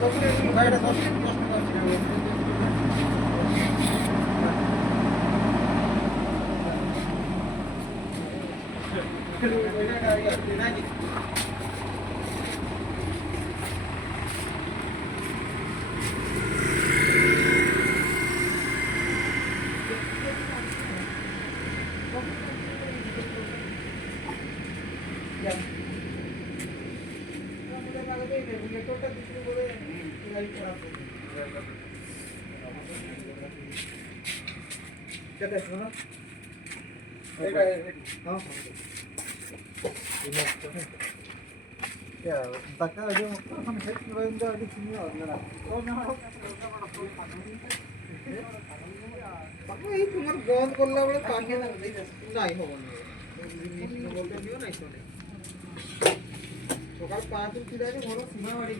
তোমার বন্ধ করলে বলে পানি নাই হবনি বলতে দিও নাই সকাল 5 দিন ছিল ঘর সীমা বাড়ি